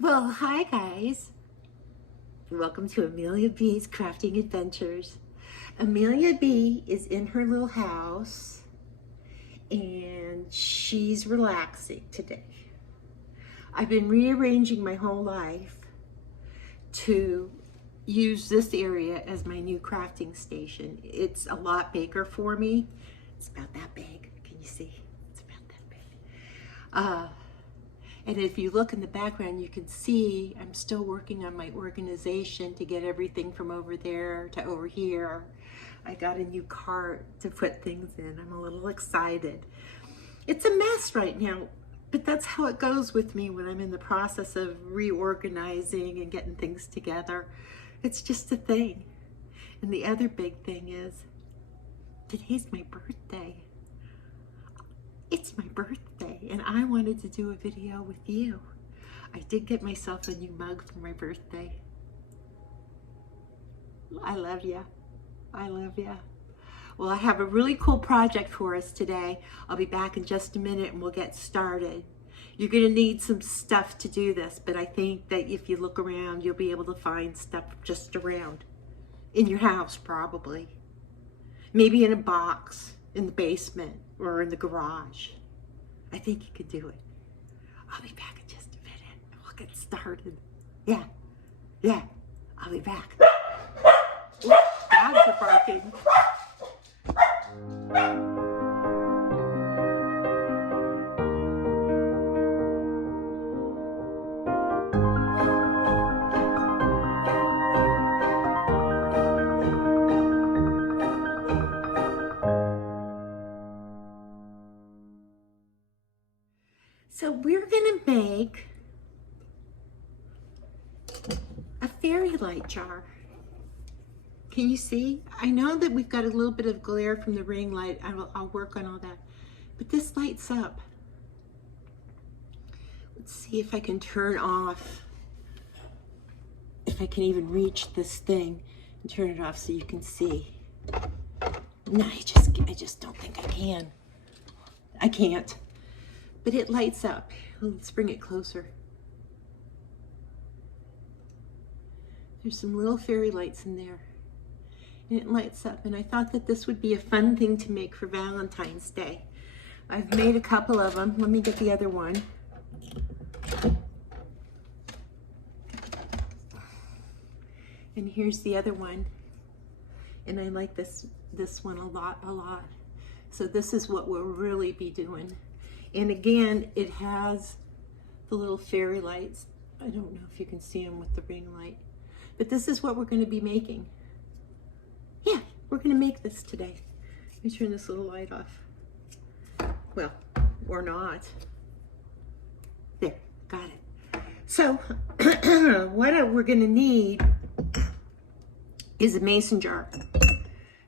Well, hi guys. Welcome to Amelia B's Crafting Adventures. Amelia B is in her little house and she's relaxing today. I've been rearranging my whole life to use this area as my new crafting station. It's a lot bigger for me. It's about that big. Can you see? It's about that big. And if you look in the background, you can see I'm still working on my organization to get everything from over there to over here. I got a new cart to put things in. I'm a little excited. It's a mess right now, but that's how it goes with me when I'm in the process of reorganizing and getting things together. It's just a thing. And the other big thing is, today's my birthday. It's my birthday and I wanted to do a video with you. I did get myself a new mug for my birthday. I love you. I love you. Well, I have a really cool project for us today. I'll be back in just a minute and we'll get started. You're going to need some stuff to do this, but I think that if you look around, you'll be able to find stuff just around. In your house, probably. Maybe in a box, in the basement, or in the garage. I think you could do it. I'll be back in just a minute. We'll get started. Yeah, I'll be back. Ooh, dogs are barking. So we're gonna make a fairy light jar. Can you see? I know that we've got a little bit of glare from the ring light. I'll work on all that. But this lights up. Let's see if I can turn off, if I can even reach this thing and turn it off so you can see. No, I just don't think I can. I can't. But it lights up. Let's bring it closer. There's some little fairy lights in there. And it lights up. And I thought that this would be a fun thing to make for Valentine's Day. I've made a couple of them. Let me get the other one. And here's the other one. And I like this one a lot. So this is what we'll really be doing. And again, it has the little fairy lights. I don't know if you can see them with the ring light, but this is what we're going to be making. Yeah, we're going to make this today. Let me turn this little light off. Well, or not. There, got it. So what we're going to need is a mason jar.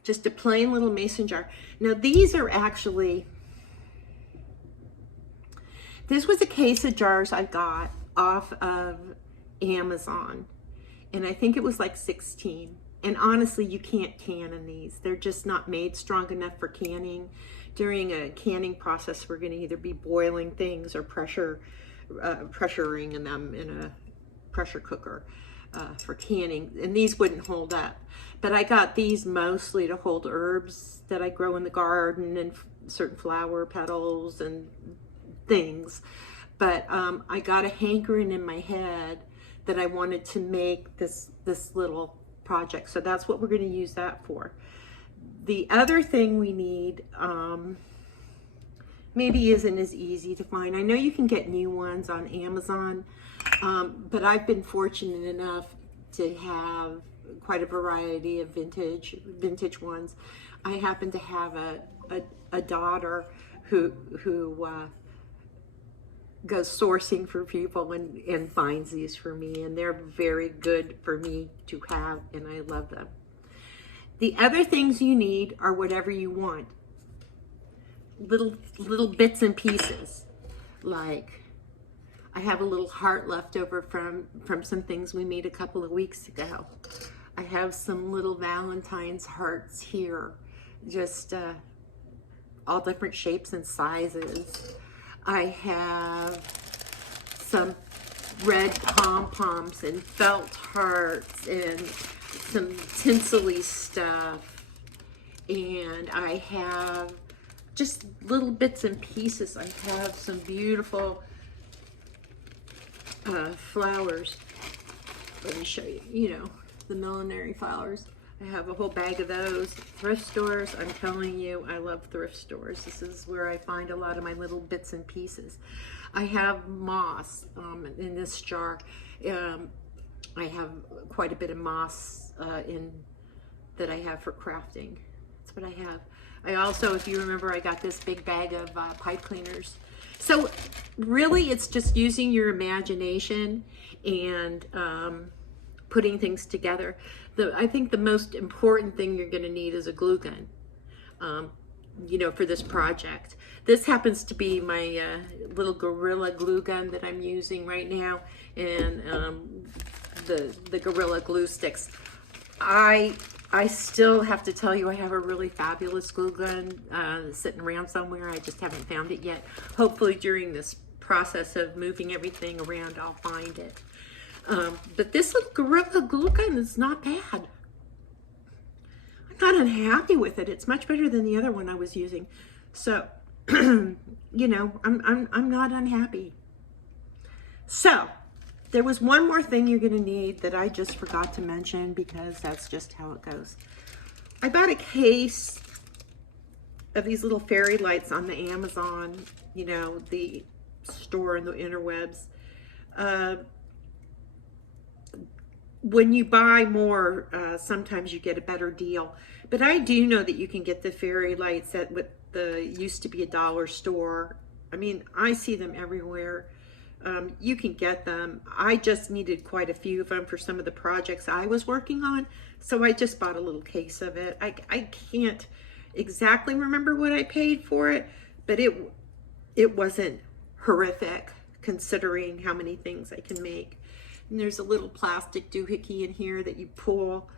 Just a plain little mason jar. Now these are actually, this was a case of jars I got off of Amazon, and I think it was like 16. And honestly, you can't can in these. They're just not made strong enough for canning. During a canning process, we're going to either be boiling things or pressuring them in a pressure cooker for canning, and these wouldn't hold up. But I got these mostly to hold herbs that I grow in the garden and certain flower petals and things. But I got a hankering in my head that I wanted to make this little project. So that's what we're going to use that for. The other thing we need maybe isn't as easy to find. I know you can get new ones on Amazon, but I've been fortunate enough to have quite a variety of vintage ones. I happen to have a daughter who goes sourcing for people and finds these for me, and they're very good for me to have, and I love them. The other things you need are whatever you want. Little bits and pieces. Like, I have a little heart left over from some things we made a couple of weeks ago. I have some little Valentines hearts here, just all different shapes and sizes. I have some red pom-poms and felt hearts and some tinsely stuff. And I have just little bits and pieces. I have some beautiful flowers. Let me show you, you know, the millinery flowers. I have a whole bag of those. Thrift stores, I'm telling you, I love thrift stores. This is where I find a lot of my little bits and pieces. I have moss in this jar. I have quite a bit of moss that I have for crafting. That's what I have. I also, if you remember, I got this big bag of pipe cleaners. So really, it's just using your imagination and putting things together. I think the most important thing you're going to need is a glue gun, you know, for this project. This happens to be my little Gorilla glue gun that I'm using right now, and the Gorilla glue sticks. I still have to tell you, I have a really fabulous glue gun sitting around somewhere. I just haven't found it yet. Hopefully during this process of moving everything around, I'll find it. But this little Gorilla glue gun is not bad. I'm not unhappy with it. It's much better than the other one I was using. So, you know, I'm not unhappy. So, there was one more thing you're going to need that I just forgot to mention, because that's just how it goes. I bought a case of these little fairy lights on the Amazon, you know, the store in the interwebs. When you buy more, sometimes you get a better deal. But I do know that you can get the fairy lights at what used to be a dollar store. I mean, I see them everywhere. You can get them. I just needed quite a few of them for some of the projects I was working on, so I just bought a little case of it. I can't exactly remember what I paid for it, but it wasn't horrific considering how many things I can make. And there's a little plastic doohickey in here that you pull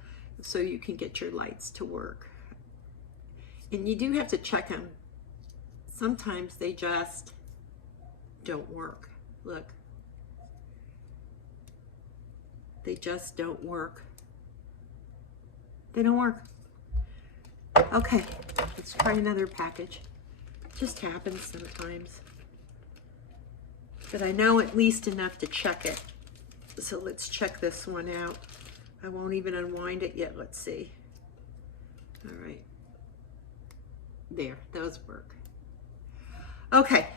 so you can get your lights to work. And you do have to check them. Sometimes they just don't work. Look, they just don't work. They don't work. Okay, let's try another package. It just happens sometimes. But I know at least enough to check it. So let's check this one out. I won't even unwind it yet. Let's see. All right. There, those work. Okay.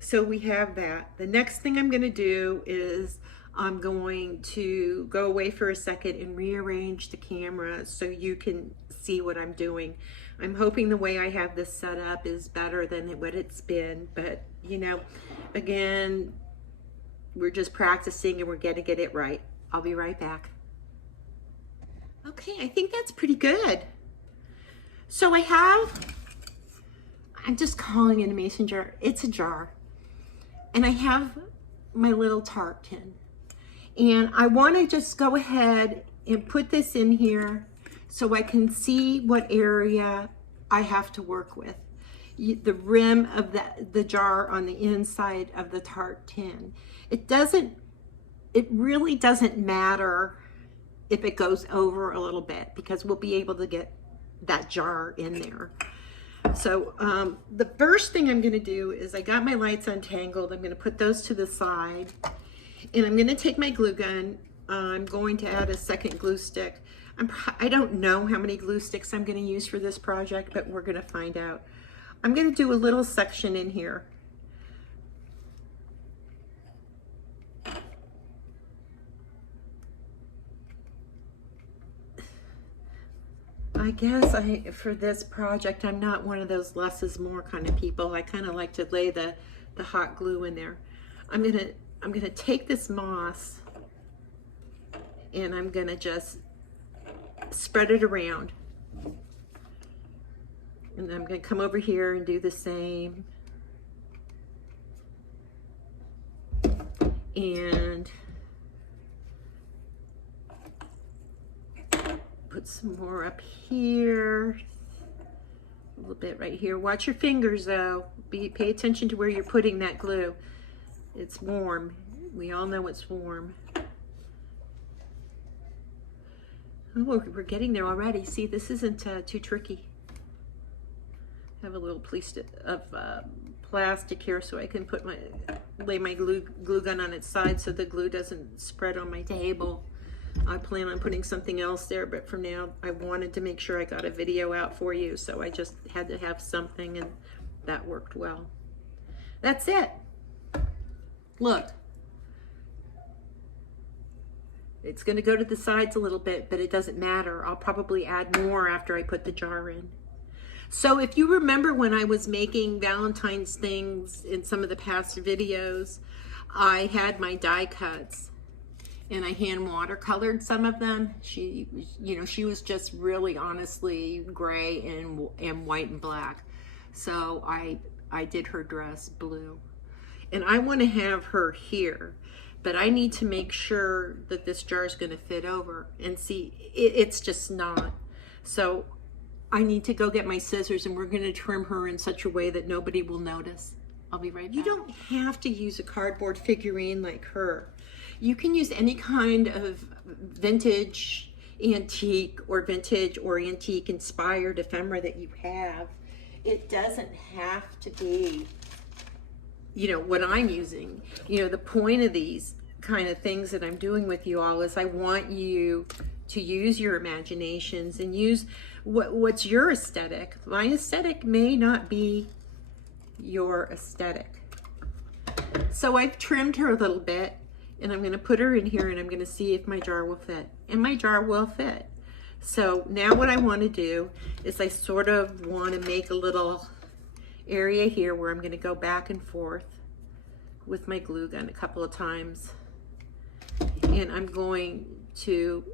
So we have that. The next thing I'm going to do is I'm going to go away for a second and rearrange the camera so you can see what I'm doing. I'm hoping the way I have this set up is better than what it's been, but you know, again, we're just practicing and we're going to get it right. I'll be right back. Okay, I think that's pretty good. So I'm just calling it a mason jar. It's a jar. And I have my little tart tin. And I want to just go ahead and put this in here so I can see what area I have to work with. The rim of the jar on the inside of the tart tin. It really doesn't matter if it goes over a little bit, because we'll be able to get that jar in there. So the first thing I'm going to do is, I got my lights untangled. I'm going to put those to the side, and I'm going to take my glue gun. I'm going to add a second glue stick. I don't know how many glue sticks I'm going to use for this project, but we're going to find out. I'm going to do a little section in here. I guess for this project, I'm not one of those less is more kind of people. I kind of like to lay the hot glue in there. I'm gonna take this moss and I'm gonna just spread it around. And I'm gonna come over here and do the same. And put some more up here, a little bit right here. Watch your fingers though. Pay attention to where you're putting that glue. It's warm. We all know it's warm. Oh, we're getting there already. See, this isn't too tricky. I have a little piece of plastic here so I can lay my glue gun on its side so the glue doesn't spread on my table. I plan on putting something else there, but for now I wanted to make sure I got a video out for you, so I just had to have something, and that worked well. That's it. Look. It's going to go to the sides a little bit, but it doesn't matter. I'll probably add more after I put the jar in. So if you remember when I was making Valentine's things in some of the past videos, I had my die cuts and I hand watercolored some of them. She was just really honestly gray and white and black. So I did her dress blue. And I want to have her here, but I need to make sure that this jar is going to fit over. And see, it's just not. So I need to go get my scissors, and we're going to trim her in such a way that nobody will notice. I'll be right back. You don't have to use a cardboard figurine like her. You can use any kind of vintage antique or vintage or antique inspired ephemera that you have. It doesn't have to be, what I'm using. The point of these kind of things that I'm doing with you all is I want you to use your imaginations and use what's your aesthetic. My aesthetic may not be your aesthetic. So I've trimmed her a little bit, and I'm going to put her in here, and I'm going to see if my jar will fit. And my jar will fit. So now what I want to do is I sort of want to make a little area here where I'm going to go back and forth with my glue gun a couple of times. And I'm going to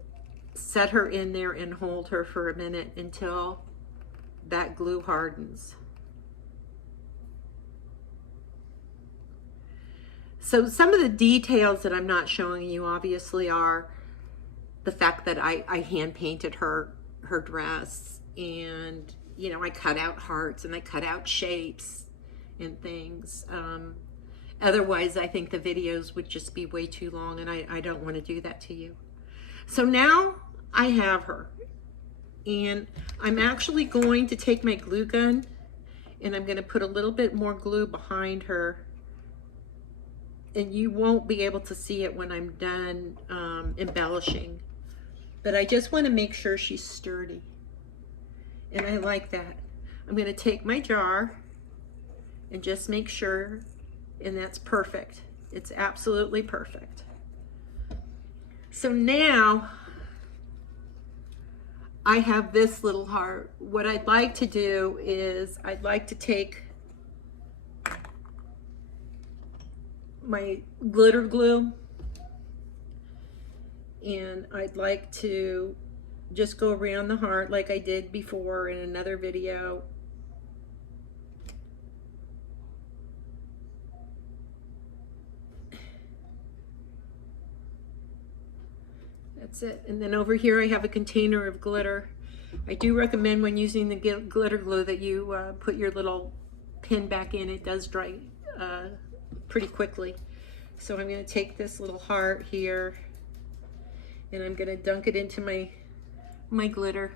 set her in there and hold her for a minute until that glue hardens. So some of the details that I'm not showing you obviously are the fact that I hand painted her dress, and I cut out hearts and I cut out shapes and things. Otherwise I think the videos would just be way too long, and I don't want to do that to you. So now I have her, and I'm actually going to take my glue gun and I'm going to put a little bit more glue behind her, and you won't be able to see it when I'm done embellishing, but I just want to make sure she's sturdy, and I like that. I'm going to take my jar and just make sure, and that's perfect. It's absolutely perfect. So now I have this little heart. What I'd like to do is I'd like to take my glitter glue, and I'd like to just go around the heart like I did before in another video. That's it. And then over here I have a container of glitter. I do recommend when using the glitter glue that you put your little pin back in. It does dry pretty quickly. So I'm going to take this little heart here, and I'm going to dunk it into my glitter,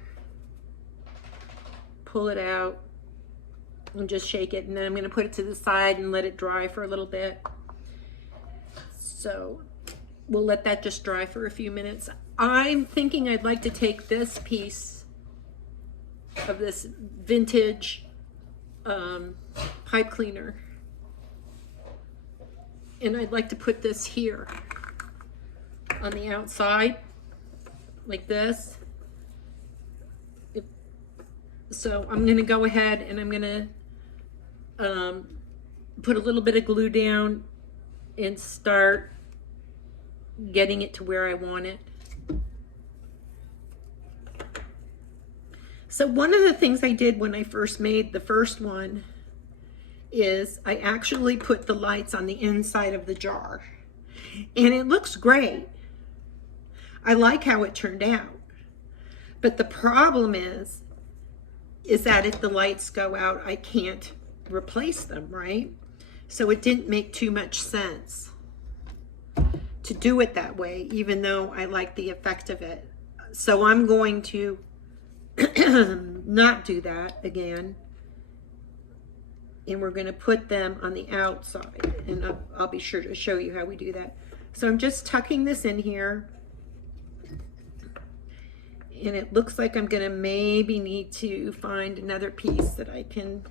pull it out, and just shake it, and then I'm going to put it to the side and let it dry for a little bit. So we'll let that just dry for a few minutes. I'm thinking I'd like to take this piece of this vintage pipe cleaner, and I'd like to put this here on the outside like this. So I'm going to go ahead and I'm going to put a little bit of glue down and start getting it to where I want it. So one of the things I did when I first made the first one is I actually put the lights on the inside of the jar, and it looks great. I like how it turned out, but the problem is that if the lights go out, I can't replace them, right? So it didn't make too much sense. to do it that way, even though I like the effect of it. So I'm going to not do that again. And we're going to put them on the outside. And I'll be sure to show you how we do that. So I'm just tucking this in here. And it looks like I'm going to maybe need to find another piece that I can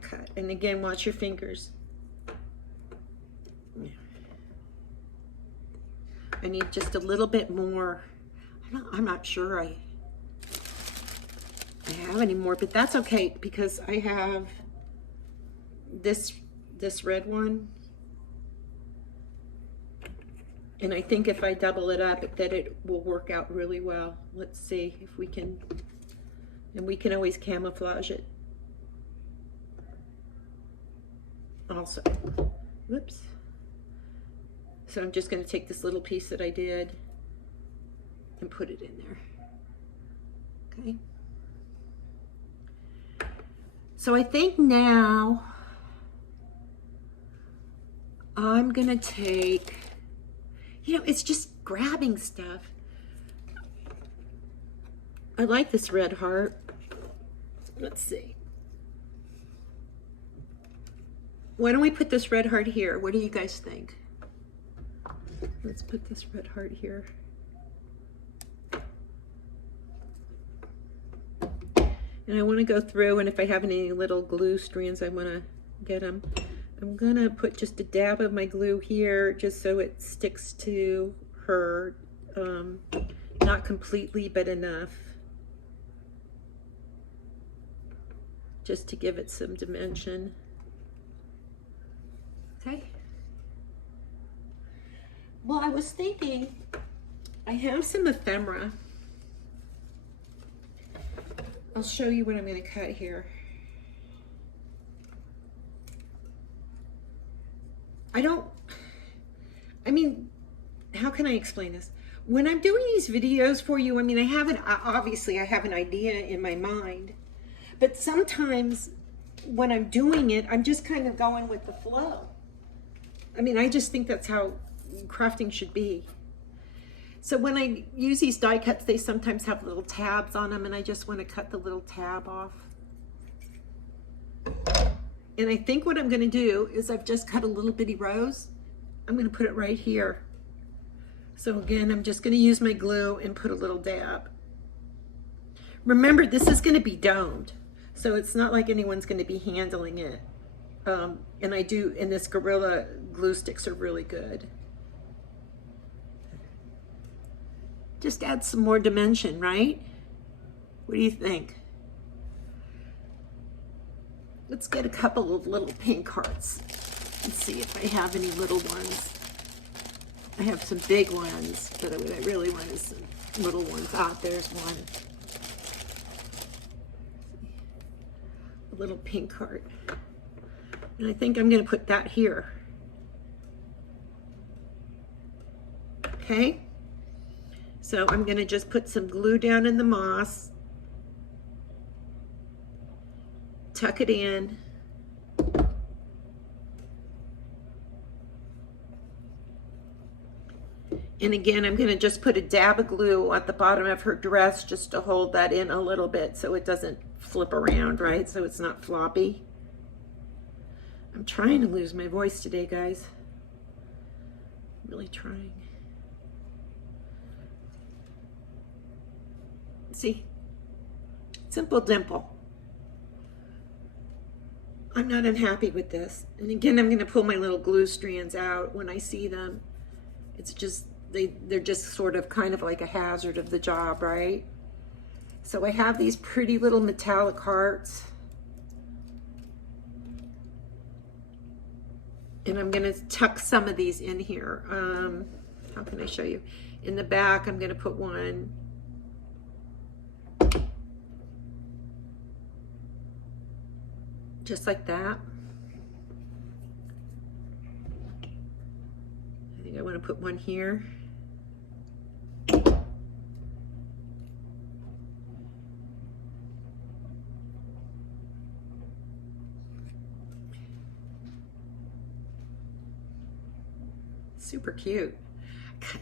cut. And again, watch your fingers. I need just a little bit more. I'm not sure I have any more, but that's okay because I have this red one. And I think if I double it up, that it will work out really well. Let's see if we can, and we can always camouflage it. Also, whoops. So I'm just going to take this little piece that I did and put it in there. Okay. So I think now I'm going to take, you know, it's just grabbing stuff. I like this red heart. Let's see. Why don't we put this red heart here? What do you guys think? Let's put this red heart here. And I want to go through, and if I have any little glue strands, I want to get them. I'm going to put just a dab of my glue here just so it sticks to her. Not completely, but enough. Just to give it some dimension. Okay. Well, I was thinking, I have some ephemera. I'll show you what I'm going to cut here. I mean, how can I explain this? When I'm doing these videos for you, I mean, obviously I have an idea in my mind, but sometimes when I'm doing it, I'm just kind of going with the flow. I mean, I just think that's how crafting should be. So when I use these die cuts, they sometimes have little tabs on them, and I just want to cut the little tab off. And I think what I'm going to do is I've just cut a little bitty rose. I'm going to put it right here. So again, I'm just going to use my glue and put a little dab. Remember, this is going to be domed, so it's not like anyone's going to be handling it. And this Gorilla glue sticks are really good. Just add some more dimension, right? What do you think? Let's get a couple of little pink hearts and see if I have any little ones. I have some big ones, but what I really want is some little ones. Ah, there's one. A little pink heart. And I think I'm going to put that here. Okay? So I'm going to just put some glue down in the moss. Tuck it in. And again, I'm going to just put a dab of glue at the bottom of her dress just to hold that in a little bit so it doesn't flip around, right? So it's not floppy. I'm trying to lose my voice today, guys. Really trying. See? Simple dimple. I'm not unhappy with this. And again, I'm going to pull my little glue strands out when I see them. It's just, they're just sort of kind of like a hazard of the job, right? So I have these pretty little metallic hearts. And I'm going to tuck some of these in here. How can I show you? In the back, I'm going to put one. Just like that. I think I want to put one here. super cute.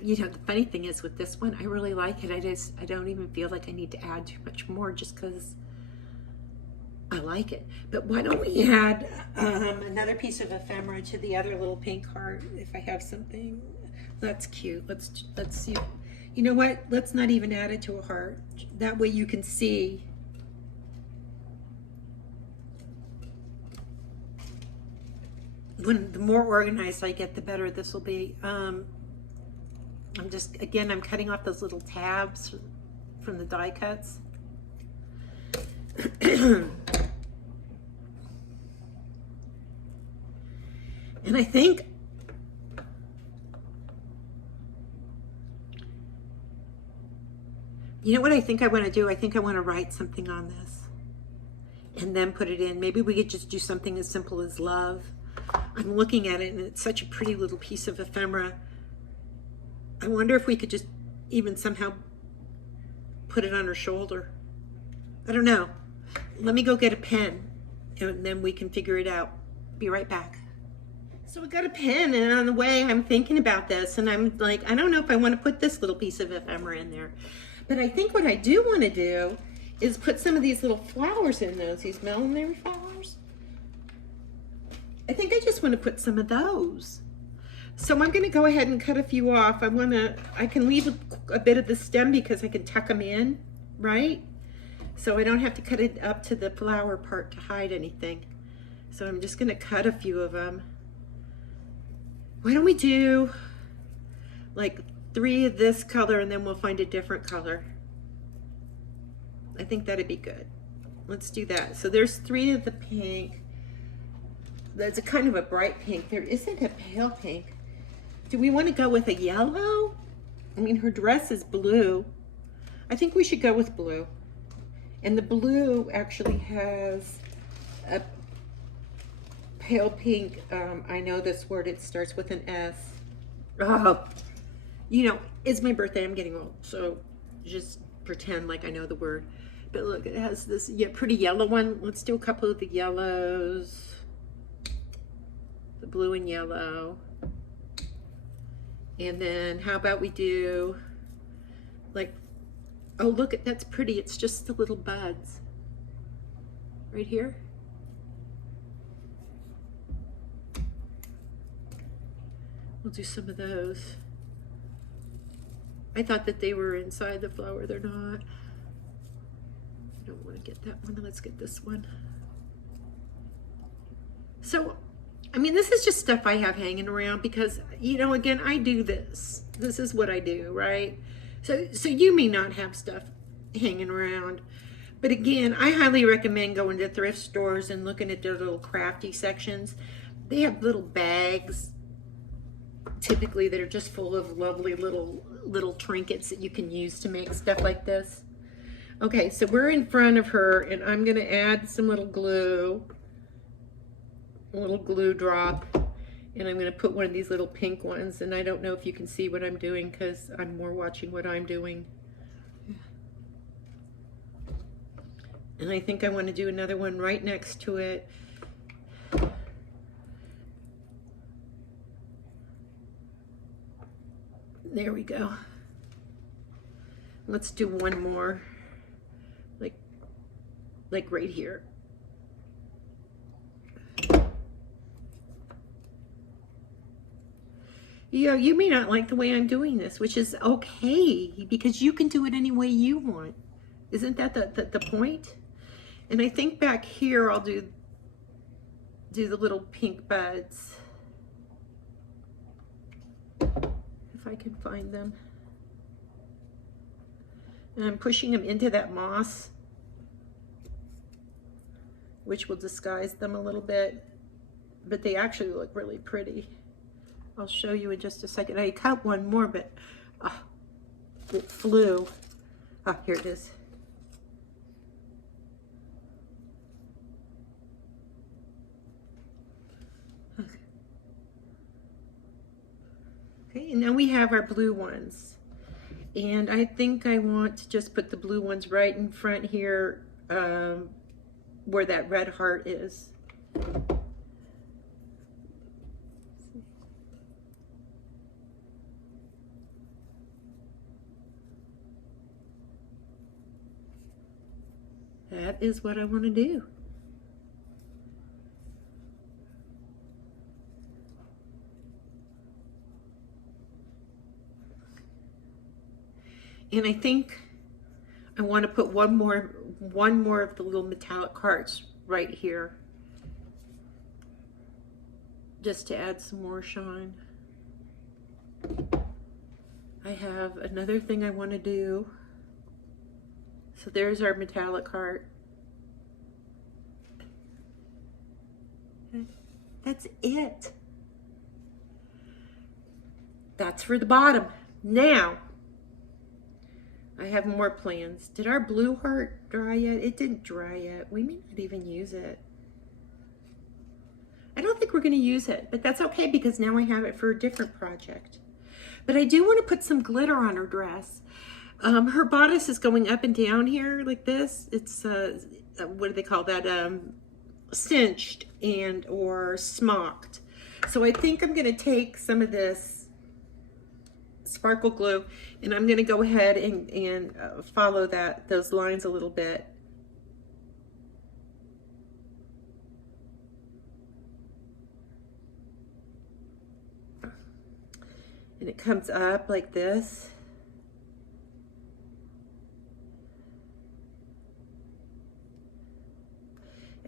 You know, the funny thing is with this one, I really like it. I don't even feel like I need to add too much more just because I like it. But why don't we add another piece of ephemera to the other little pink heart if I have something. That's cute. Let's see. You know what? Let's not even add it to a heart. That way you can see. The more organized I get, the better this will be. I'm cutting off those little tabs from the die cuts. And I think you know what I think I want to do? I think I want to write something on this and then put it in. Maybe we could just do something as simple as love. I'm looking at it and it's such a pretty little piece of ephemera. I wonder if we could just even somehow put it on her shoulder. I don't know. Let me go get a pen and then we can figure it out. Be right back. So I got a pen and on the way I'm thinking about this and I'm like, I don't know if I want to put this little piece of ephemera in there. But I think what I do want to do is put some of these little flowers in these millinery flowers. I think I just want to put some of those. So I'm going to go ahead and cut a few off. I can leave a bit of the stem because I can tuck them in, right? So I don't have to cut it up to the flower part to hide anything. So I'm just going to cut a few of them. Why don't we do like 3 of this color and then we'll find a different color. I think that'd be good. Let's do that. So there's 3 of the pink. That's a kind of a bright pink. There isn't a pale pink. Do we want to go with a yellow? I mean, her dress is blue. I think we should go with blue. And the blue actually has a pale pink. I know this word, it starts with an S. Oh, you know, it's my birthday, I'm getting old. So just pretend like I know the word. But look, it has this pretty yellow one. Let's do a couple of the yellows. The blue and yellow. And then how about we do like, oh look, that's pretty. It's just the little buds right here. We'll do some of those. I thought that they were inside the flower. They're not. I don't want to get that one. Let's get this one. So, I mean, this is just stuff I have hanging around because, you know, again, I do this. This is what I do, right? So you may not have stuff hanging around. But again, I highly recommend going to thrift stores and looking at their little crafty sections. They have little bags, typically, that are just full of lovely little trinkets that you can use to make stuff like this. Okay, so we're in front of her and I'm gonna add some little glue. A little glue drop, and I'm going to put one of these little pink ones, and I don't know if you can see what I'm doing because I'm more watching what I'm doing. And I think I want to do another one right next to it. There we go. Let's do one more, like right here. You know, you may not like the way I'm doing this, which is okay, because you can do it any way you want. Isn't that the point? And I think back here, I'll do the little pink buds. If I can find them. And I'm pushing them into that moss, which will disguise them a little bit, but they actually look really pretty. I'll show you in just a second. I cut one more, but it flew. Ah, here it is. Okay, and now we have our blue ones. And I think I want to just put the blue ones right in front here, where that red heart is. that is what I want to do. And I think I want to put one more of the little metallic hearts right here, just to add some more shine. I have another thing I want to do. So there's our metallic heart. That's it. That's for the bottom. Now, I have more plans. Did our blue heart dry yet? It didn't dry yet. We may not even use it. I don't think we're going to use it, but that's okay because now I have it for a different project. But I do want to put some glitter on her dress. Her bodice is going up and down here like this. It's, what do they call that? Cinched and or smocked. So I think I'm going to take some of this sparkle glue and I'm going to go ahead and follow those lines a little bit. And it comes up like this.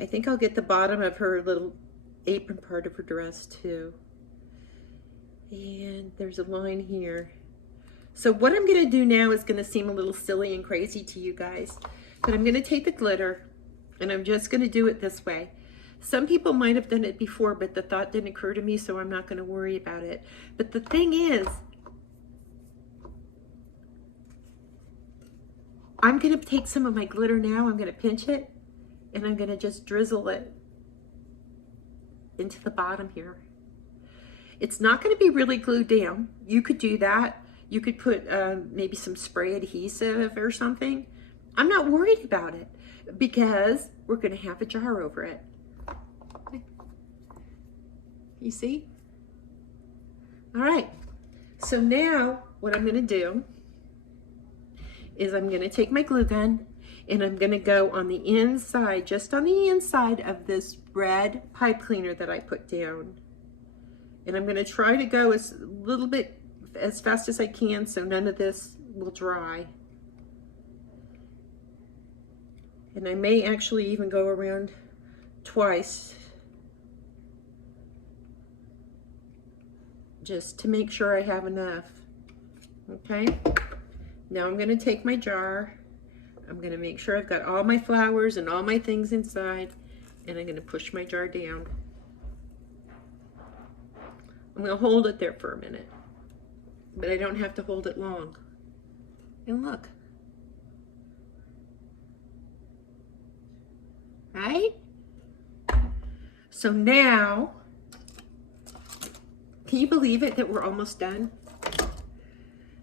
I think I'll get the bottom of her little apron part of her dress too. And there's a line here. So what I'm gonna do now is gonna seem a little silly and crazy to you guys, but I'm gonna take the glitter and I'm just gonna do it this way. Some people might have done it before, but the thought didn't occur to me, so I'm not gonna worry about it. But the thing is, I'm gonna take some of my glitter now, I'm gonna pinch it, and I'm gonna just drizzle it into the bottom here. It's not gonna be really glued down. You could do that. You could put maybe some spray adhesive or something. I'm not worried about it because we're gonna have a jar over it. You see? All right, so now what I'm gonna do is I'm gonna take my glue gun and I'm gonna go on the inside, just on the inside of this red pipe cleaner that I put down. And I'm gonna try to go a little bit as fast as I can so none of this will dry. And I may actually even go around twice just to make sure I have enough. Okay, now I'm gonna take my jar. I'm gonna make sure I've got all my flowers and all my things inside, and I'm gonna push my jar down. I'm gonna hold it there for a minute, but I don't have to hold it long. And look, right? So now, can you believe it that we're almost done?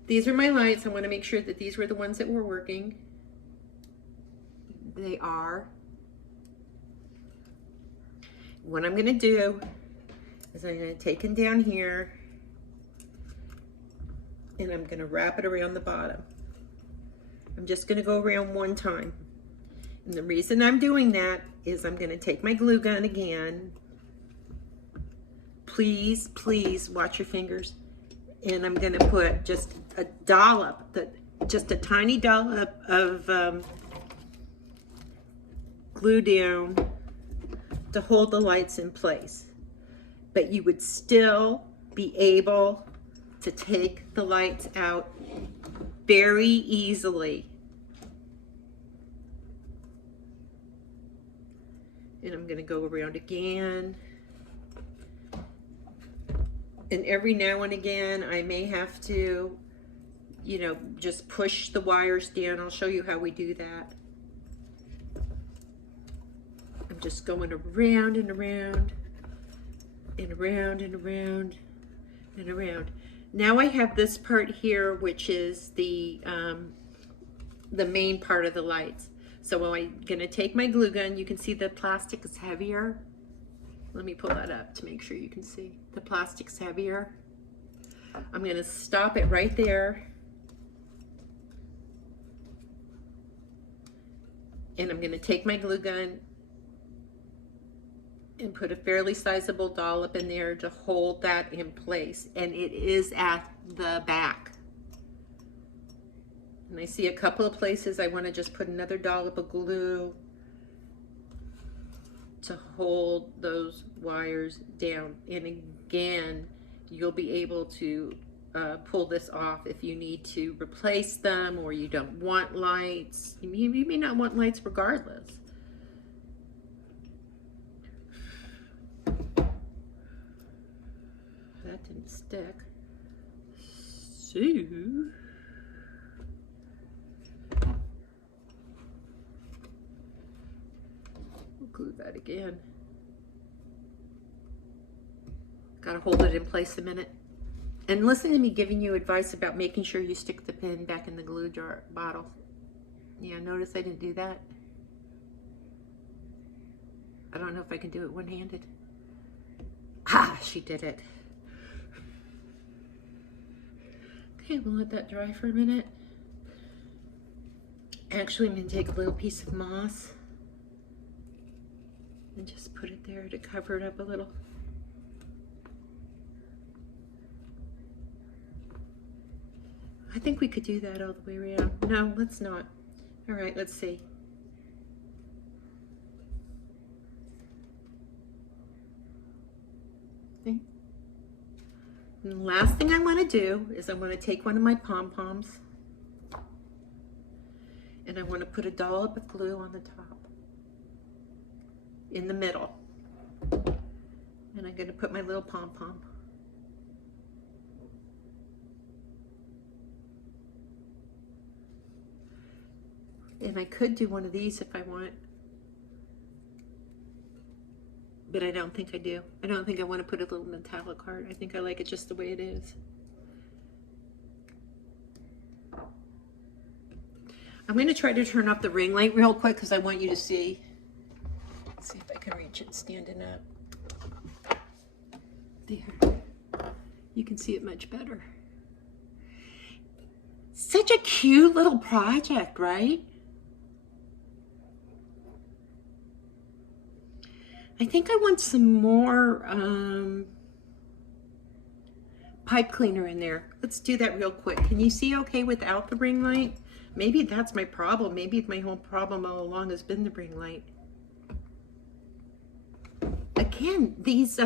These are my lights. I want to make sure that these were the ones that were working. They are. What I'm going to do is I'm going to take them down here and I'm going to wrap it around the bottom. I'm just going to go around one time. And the reason I'm doing that is I'm going to take my glue gun again. Please, please watch your fingers. And I'm going to put just a dollop, just a tiny dollop of glue down to hold the lights in place. But you would still be able to take the lights out very easily. And I'm going to go around again. And every now and again, I may have to, you know, just push the wires down. I'll show you how we do that. I'm just going around and around and around and around and around. Now I have this part here, which is the main part of the lights. So I'm gonna take my glue gun. You can see the plastic is heavier. Let me pull that up to make sure you can see. The plastic's heavier. I'm gonna stop it right there. And I'm going to take my glue gun and put a fairly sizable dollop in there to hold that in place. And it is at the back. And I see a couple of places I want to just put another dollop of glue to hold those wires down. And again, you'll be able to pull this off if you need to replace them, or you don't want lights. You may not want lights regardless. That didn't stick. So we'll glue that again. Gotta hold it in place a minute. And listen to me giving you advice about making sure you stick the pin back in the glue jar bottle. Yeah, notice I didn't do that. I don't know if I can do it one-handed. Ah, she did it. Okay, we'll let that dry for a minute. Actually, I'm gonna take a little piece of moss and just put it there to cover it up a little. I think we could do that all the way around. No, let's not. All right, let's see. Okay. And the last thing I want to do is I want to take one of my pom-poms and I want to put a dollop of glue on the top, in the middle. And I'm going to put my little pom-pom. And I could do one of these if I want, but I don't think I do. I don't think I want to put a little metallic heart. I think I like it just the way it is. I'm going to try to turn off the ring light real quick because I want you to see. Let's see if I can reach it standing up. There. You can see it much better. Such a cute little project, right? I think I want some more pipe cleaner in there. Let's do that real quick. Can you see okay without the ring light? Maybe that's my problem. Maybe my whole problem all along has been the ring light. Again, these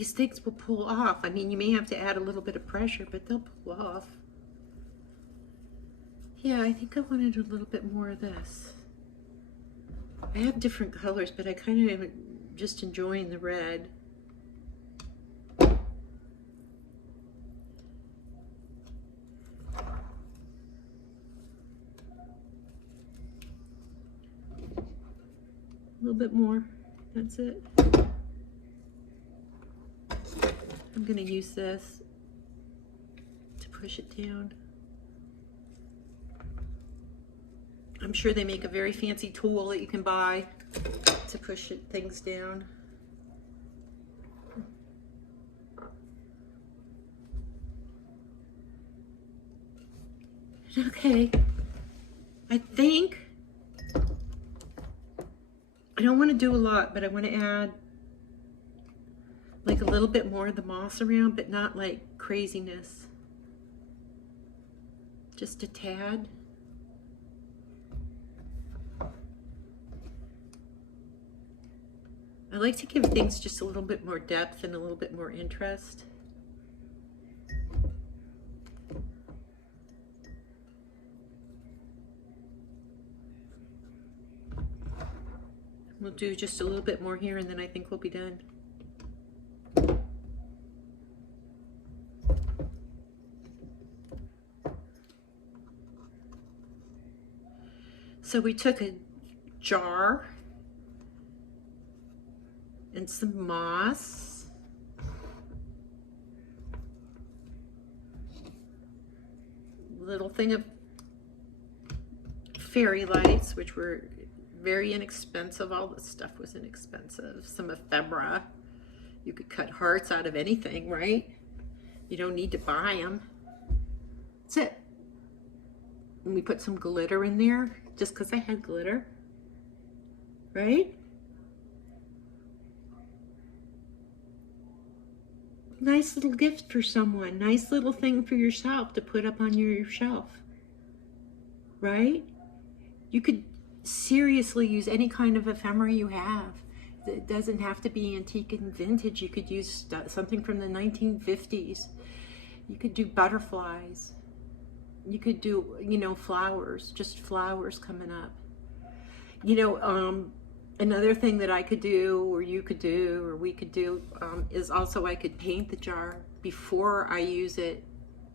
things will pull off. I mean, you may have to add a little bit of pressure, but they'll pull off. Yeah, I think I wanted a little bit more of this. I have different colors, but I kind of am just enjoying the red. A little bit more. That's it. I'm going to use this to push it down. I'm sure they make a very fancy tool that you can buy to push things down. Okay, I think I don't want to do a lot, but I want to add like a little bit more of the moss around, but not like craziness. Just a tad. I like to give things just a little bit more depth and a little bit more interest. We'll do just a little bit more here and then I think we'll be done. So we took a jar and some moss, little thing of fairy lights, which were very inexpensive. All this stuff was inexpensive. Some ephemera. You could cut hearts out of anything, right? You don't need to buy them. That's it. And we put some glitter in there just because I had glitter, right? Nice little gift for someone, nice little thing for yourself to put up on your shelf, right? You could seriously use any kind of ephemera you have. It doesn't have to be antique and vintage. You could use something from the 1950s. You could do butterflies. You could do, you know, flowers, just flowers coming up. You know, another thing that I could do, or you could do, or we could do, is also I could paint the jar before I use it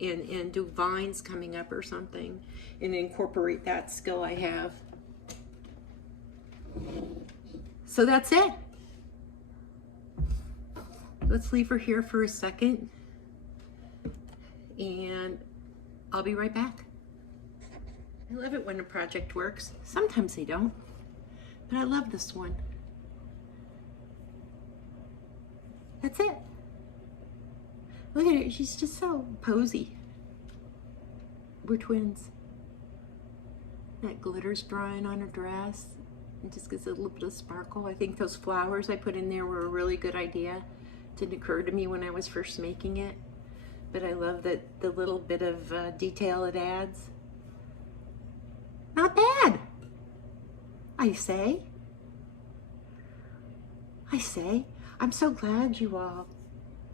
and do vines coming up or something and incorporate that skill I have. So that's it. Let's leave her here for a second and I'll be right back. I love it when a project works. Sometimes they don't, but I love this one. That's it. Look at her, she's just so posy. We're twins. That glitter's drying on her dress. It just gives it a little bit of sparkle. I think those flowers I put in there were a really good idea. Didn't occur to me when I was first making it, but I love that the little bit of detail it adds. Not bad, I say. I'm so glad you all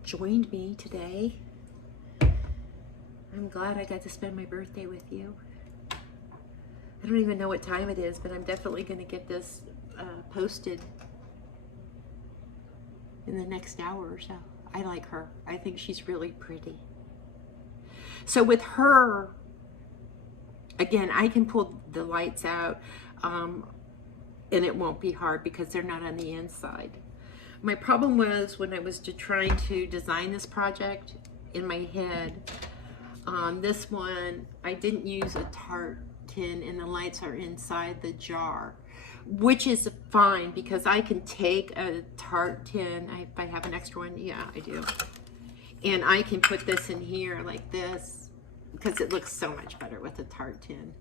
joined me today. I'm glad I got to spend my birthday with you. I don't even know what time it is, but I'm definitely going to get this posted in the next hour or so. I like her. I think she's really pretty. So with her, again, I can pull the lights out and it won't be hard because they're not on the inside. My problem was when I was trying to design this project in my head, on this one, I didn't use a tart tin and the lights are inside the jar, which is fine because I can take a tart tin, if I have an extra one, yeah, I do. And I can put this in here like this because it looks so much better with a tart tin.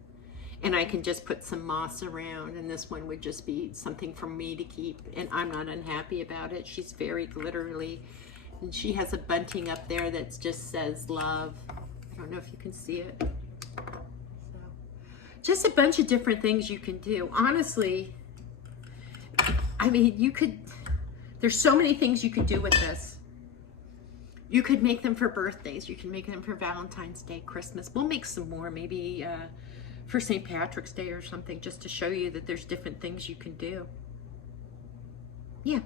And I can just put some moss around and this one would just be something for me to keep and I'm not unhappy about it. She's very glittery and she has a bunting up there that just says love. I don't know if you can see it. So, just a bunch of different things you can do. Honestly, I mean, there's so many things you could do with this. You could make them for birthdays. You can make them for Valentine's Day, Christmas. We'll make some more, maybe for St. Patrick's Day or something, just to show you that there's different things you can do. Yeah,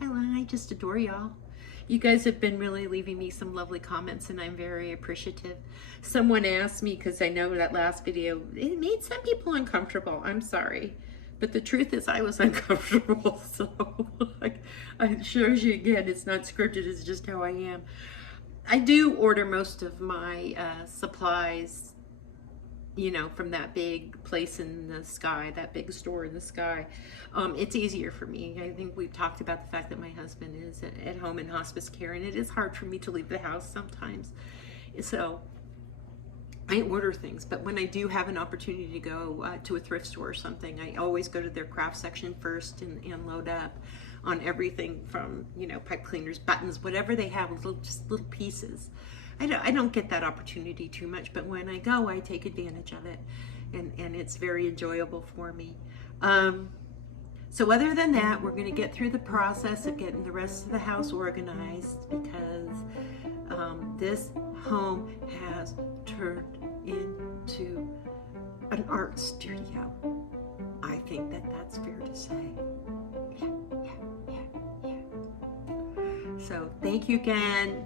I just adore y'all. You guys have been really leaving me some lovely comments and I'm very appreciative. Someone asked me, because I know that last video, it made some people uncomfortable. I'm sorry. But the truth is I was uncomfortable. So it shows you again, it's not scripted, it's just how I am. I do order most of my supplies, you know, from that big place in the sky, that big store in the sky. It's easier for me. I think we've talked about the fact that my husband is at home in hospice care and it is hard for me to leave the house sometimes. So I order things, but when I do have an opportunity to go to a thrift store or something, I always go to their craft section first and load up on everything from, you know, pipe cleaners, buttons, whatever they have, just little pieces. I don't get that opportunity too much, but when I go, I take advantage of it, and it's very enjoyable for me. So other than that, we're going to get through the process of getting the rest of the house organized because this home has turned into an art studio. I think that that's fair to say. Yeah. So thank you again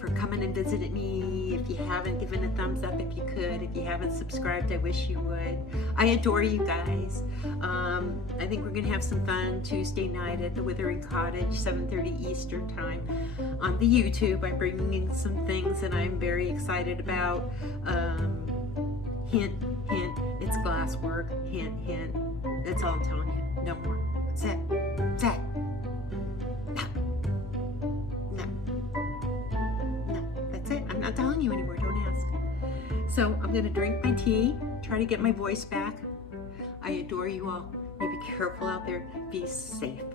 for coming and visiting me. If you haven't, given a thumbs up if you could. If you haven't subscribed, I wish you would. I adore you guys. I think we're gonna have some fun Tuesday night at the Withering Cottage, 7:30 Eastern time on the YouTube. I'm bringing in some things that I'm very excited about. Hint, hint, it's glass work. Hint, hint. That's all I'm telling you. No more. That's it. That's it. I'm not telling you anymore, don't ask. So I'm gonna drink my tea, try try to get my voice back. I adore you all. You be careful out there. Be safe.